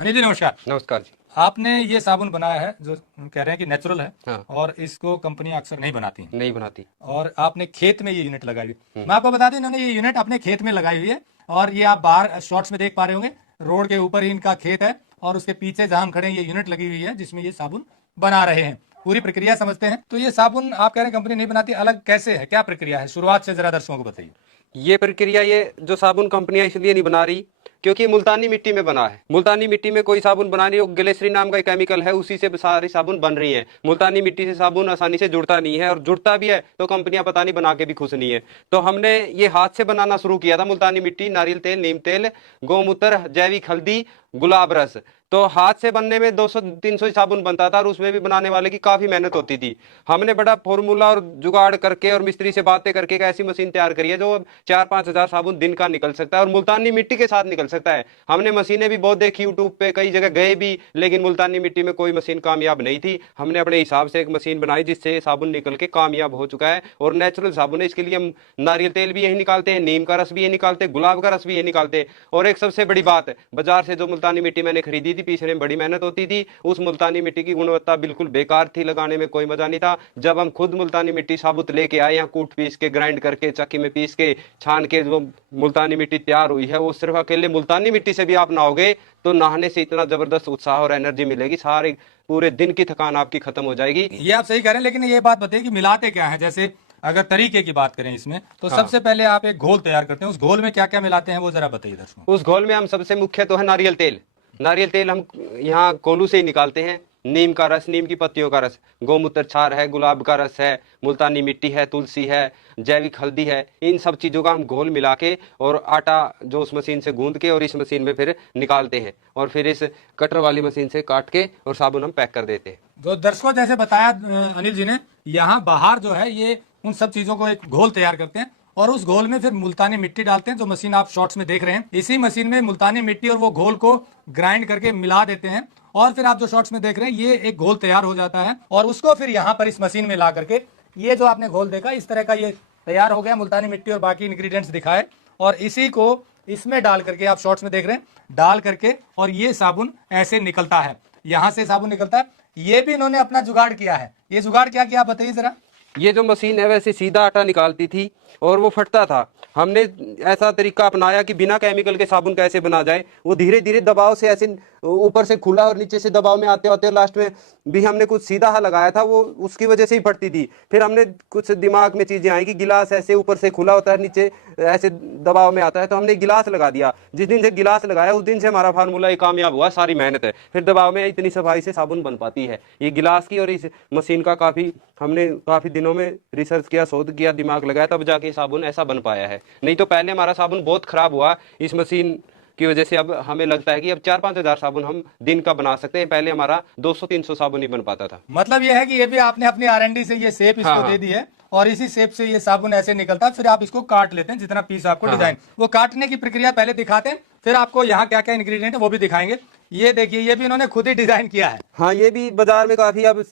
अनिल जी नमस्कार। नमस्कार जी। आपने ये साबुन बनाया है जो कह रहे हैं कि नेचुरल है। हाँ। और इसको कंपनियां अक्सर नहीं बनाती हैं। नहीं बनाती। और आपने खेत में ये यूनिट लगाई हुई। मैं आपको बता दें, इन्होंने ये यूनिट अपने खेत में लगाई हुई है। और ये आप बाहर शॉट्स में देख पा रहे होंगे, रोड के ऊपर ही इनका खेत है और उसके पीछे जहां हम खड़े हैं ये यूनिट लगी हुई है जिसमें ये साबुन बना रहे हैं। पूरी प्रक्रिया समझते हैं। तो ये साबुन आप कह रहे हैं कंपनी नहीं बनाती, अलग कैसे है, क्या प्रक्रिया है, शुरुआत से जरा दर्शकों को बताइए। ये प्रक्रिया, ये जो साबुन कंपनियां इसलिए नहीं बना रही क्योंकि ये मुल्तानी मिट्टी में बना है। मुल्तानी मिट्टी में कोई साबुन बना रही हो, ग्लिसरीन नाम का एक केमिकल है, उसी से सारी साबुन बन रही है। मुल्तानी मिट्टी से साबुन आसानी से जुड़ता नहीं है, और जुड़ता भी है तो कंपनियां पता नहीं बना के भी खुश नहीं है। तो हमने ये हाथ से बनाना शुरू किया था। मुल्तानी मिट्टी, नारियल तेल, नीम तेल, गौमूत्र, जैविक हल्दी, गुलाब रस। तो हाथ से बनने में 200-300 साबुन बनता था और उसमें भी बनाने वाले की काफी मेहनत होती थी। हमने बड़ा फॉर्मूला और जुगाड़ करके और मिस्त्री से बातें करके एक ऐसी मशीन तैयार करी है जो 4-5 हजार साबुन दिन का निकल सकता है और मुल्तानी मिट्टी के साथ निकल सकता है। हमने मशीनें भी बहुत देखी यूट्यूब पे, कई जगह गए भी, लेकिन मुल्तानी मिट्टी में कोई मशीन कामयाब नहीं थी। हमने अपने हिसाब से एक मशीन बनाई जिससे साबुन निकल के कामयाब हो चुका है। और नेचुरल साबुन है, इसके लिए हम नारियल तेल भी यही निकालते हैं, नीम का रस भी यही निकालते हैं, गुलाब का रस भी यही निकालते हैं। और एक सबसे बड़ी बात, बाजार से जो मुल्तानी मिट्टी मैंने खरीदी थी, पीछे में बड़ी मेहनत होती थी, उस मुल्तानी मिट्टी की गुणवत्ता बिल्कुल बेकार थी, लगाने में कोई मजा नहीं था। जब हम खुद मुल्तानी मिट्टी साबुत लेके आए, यहाँ कूट पीस के, ग्राइंड करके, चक्की में पीस के, छान के जो मुल्तानी मिट्टी तैयार हुई है, वो सिर्फ अकेले मुल्तानी मिट्टी से भी आप नहाओगे तो नहाने से इतना जबरदस्त उत्साह और एनर्जी मिलेगी, सारे पूरे दिन की थकान आपकी खत्म हो जाएगी। ये आप सही कह रहे हैं, लेकिन ये बात बताइए कि मिलाते क्या है। जैसे अगर तरीके की बात करें इसमें, तो सबसे पहले आप एक घोल तैयार करते हैं, उस घोल में क्या क्या मिलाते हैं वो जरा बताइए दर्शकों। उस घोल में हम सबसे मुख्य तो है नारियल तेल। नारियल तेल हम यहाँ कोल्हू से ही निकालते हैं। नीम का रस, नीम की पत्तियों का रस, गौमूत्र क्षार है, गुलाब का रस है, मुल्तानी मिट्टी है, तुलसी है, जैविक हल्दी है, इन सब चीज़ों का हम घोल मिला के और आटा जो उस मशीन से गूंद के और इस मशीन में फिर निकालते हैं और फिर इस कटर वाली मशीन से काट के और साबुन हम पैक कर देते हैं। तो दर्शकों जैसे बताया अनिल जी ने, यहाँ बाहर जो है ये उन सब चीजों को एक घोल तैयार करते हैं और उस घोल में फिर मुल्तानी मिट्टी डालते हैं, जो मशीन आप शॉर्ट्स में देख रहे हैं। इसी मशीन में मुल्तानी मिट्टी और वो घोल को ग्राइंड करके मिला देते हैं और फिर आप जो शॉर्ट्स में देख रहे हैं ये एक घोल तैयार हो जाता है। और उसको फिर यहाँ पर इस मशीन में ला करके, ये जो आपने घोल देखा इस तरह का ये तैयार हो गया, मुल्तानी मिट्टी और बाकी इंग्रेडिएंट्स दिखाए, और इसी को इसमें डाल करके आप शॉर्ट्स में देख रहे हैं, डाल करके और ये साबुन ऐसे निकलता है, यहाँ से साबुन निकलता है। ये भी इन्होंने अपना जुगाड़ किया है। ये जुगाड़ क्या किया बताइए जरा। ये जो मशीन है वैसे सीधा आटा निकालती थी और वो फटता था। हमने ऐसा तरीका अपनाया कि बिना केमिकल के साबुन कैसे बना जाए। वो धीरे धीरे दबाव से ऐसे ऊपर से खुला और नीचे से दबाव में आते आते लास्ट में भी हमने कुछ सीधा लगाया था, वो उसकी वजह से ही फटती थी। फिर हमने कुछ दिमाग में चीजें आई कि गिलास ऐसे ऊपर से खुला होता है, नीचे ऐसे दबाव में आता है, तो हमने गिलास लगा दिया। जिस दिन से गिलास लगाया उस दिन से हमारा फार्मूला कामयाब हुआ। सारी मेहनत है, फिर दबाव में इतनी सफाई से साबुन बन पाती है। ये गिलास की और इस मशीन का हमने काफी दिनों में रिसर्च किया, शोध किया, दिमाग लगाया, तब जाके साबुन ऐसा बन पाया है। नहीं तो पहले हमारा साबुन बहुत खराब हुआ इस मशीन की वजह से। अब हमें लगता है कि अब 4-5 हजार साबुन हम दिन का बना सकते हैं। पहले हमारा 200-300 साबुन ही बन पाता था। मतलब ये है कि ये भी आपने अपनी R&D से ये शेप इसको दे दी है और इसी शेप से ये साबुन ऐसे निकलता है। फिर आप इसको काट लेते हैं, जितना पीस आपको डिजाइन, वो काटने की प्रक्रिया पहले दिखाते हैं, फिर आपको यहाँ क्या क्या इंग्रेडिएंट है वो भी दिखाएंगे। ये देखिए, ये भी इन्होंने खुद ही डिजाइन किया है। हाँ, ये भी बाजार में काफी अब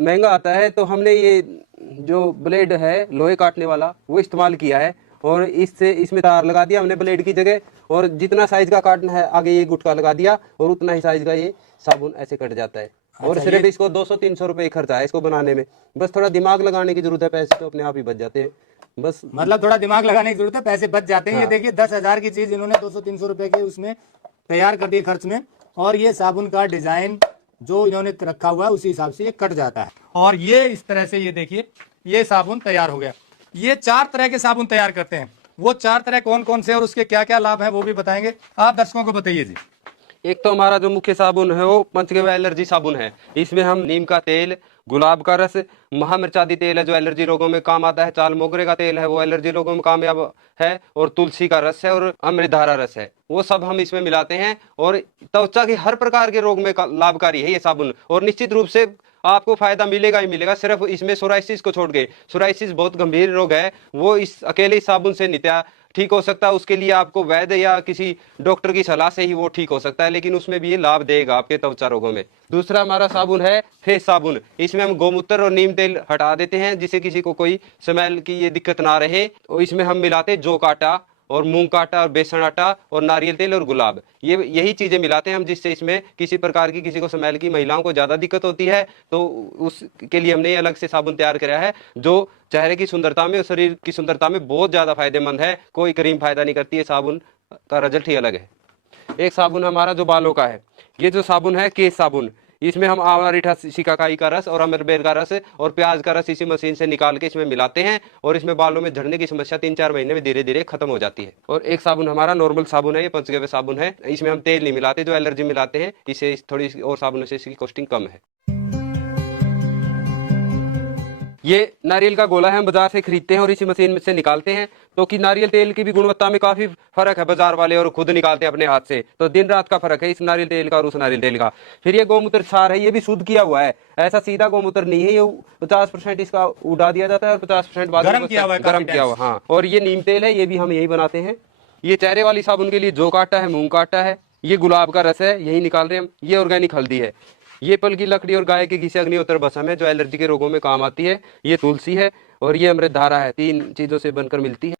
महंगा आता है, तो हमने ये जो ब्लेड है लोहे काटने वाला वो इस्तेमाल किया है और इससे इसमें तार लगा दिया हमने ब्लेड की जगह, और जितना साइज का काटना है आगे ये गुटका लगा दिया और उतना ही साइज का ये साबुन ऐसे कट जाता है। और सिर्फ इसको 200-300 रुपए खर्चा है इसको बनाने में। बस थोड़ा दिमाग लगाने की जरूरत है, पैसे तो अपने आप ही बच जाते हैं। बस मतलब थोड़ा दिमाग लगाने की जरूरत है, पैसे बच जाते हैं। ये देखिए 10,000 की चीज इन्होंने 200-300 रुपए के उसमें तैयार कर दी खर्च में, और ये साबुन का डिजाइन जो इन्होंने रखा हुआ है उसी हिसाब से ये कट जाता है। और ये इस तरह से ये देखिए ये साबुन तैयार हो गया। ये 4 तरह के साबुन तैयार करते हैं। वो 4 तरह कौन कौन से और उसके क्या क्या लाभ है वो भी बताएंगे। आप दर्शकों को बताइए जी। एक तो हमारा जो मुख्य साबुन है वो पंचगव्य एलर्जी साबुन है। इसमें हम नीम का तेल, गुलाब का रस, महामिर्चादी तेल है जो एलर्जी रोगों में काम आता है, चाल मोगरे का तेल है वो एलर्जी रोगों में कामयाब है, और तुलसी का रस है और अमृतधारा रस है, वो सब हम इसमें मिलाते हैं। और त्वचा के हर प्रकार के रोग में लाभकारी है ये साबुन, और निश्चित रूप से आपको फायदा मिलेगा ही मिलेगा। सिर्फ इसमें सोराइसिस को छोड़ के, सोराइसिस बहुत गंभीर रोग है, वो इस अकेले साबुन से नित्या ठीक हो सकता है। उसके लिए आपको वैद्य या किसी डॉक्टर की सलाह से ही वो ठीक हो सकता है, लेकिन उसमें भी ये लाभ देगा आपके त्वचा रोगों में। दूसरा हमारा साबुन है फेस साबुन। इसमें हम गौमूत्र और नीम तेल हटा देते हैं जिससे किसी को कोई स्मेल की ये दिक्कत ना रहे। और इसमें हम मिलाते जोक आटा और मूंग का आटा और बेसन आटा और नारियल तेल और गुलाब, ये यही चीजें मिलाते हैं हम, जिससे इसमें किसी प्रकार की किसी को स्मेल की, महिलाओं को ज्यादा दिक्कत होती है तो उसके लिए हमने ये अलग से साबुन तैयार किया है, जो चेहरे की सुंदरता में और शरीर की सुंदरता में बहुत ज्यादा फायदेमंद है। कोई क्रीम फायदा नहीं करती है, साबुन का रिजल्ट ही अलग है। एक साबुन हमारा जो बालों का है, ये जो साबुन है केश साबुन, इसमें हम आंवला, रीठा, शिकाकाई का रस और अमरबेर का रस और प्याज का रस इसी मशीन से निकाल के इसमें मिलाते हैं और इसमें बालों में झड़ने की समस्या 3-4 महीने में धीरे धीरे खत्म हो जाती है। और एक साबुन हमारा नॉर्मल साबुन है, ये पंचगव्य साबुन है, इसमें हम तेल नहीं मिलाते, जो एलर्जी मिलाते हैं इसे थोड़ी और साबुनों से इसकी कॉस्टिंग कम है। ये नारियल का गोला है, हम बाजार से खरीदते हैं और इसी मशीन में से निकालते हैं, तो कि नारियल तेल की भी गुणवत्ता में काफी फर्क है बाजार वाले और खुद निकालते हैं अपने हाथ से, तो दिन रात का फर्क है इस नारियल तेल का और उस नारियल तेल का। फिर ये गोमूत्र सार है, ये भी शुद्ध किया हुआ है, ऐसा सीधा गोमूत्र नहीं है, ये 50% इसका उड़ा दिया जाता है और 50% बाद गर्म किया हुआ है, गर्म किया हुआ। हाँ, और ये नीम तेल है, ये भी हम यही बनाते हैं। ये चेहरे वाली साबुन के लिए जौ का आटा है, मूंग का आटा है, ये गुलाब का रस है, यही निकाल रहे हैं हम। ये ऑर्गेनिक हल्दी है, ये पल की लकड़ी और गाय के घी से अग्निहोत्र भस्म है, जो एलर्जी के रोगों में काम आती है। ये तुलसी है और ये अमृत धारा है, 3 चीजों से बनकर मिलती है।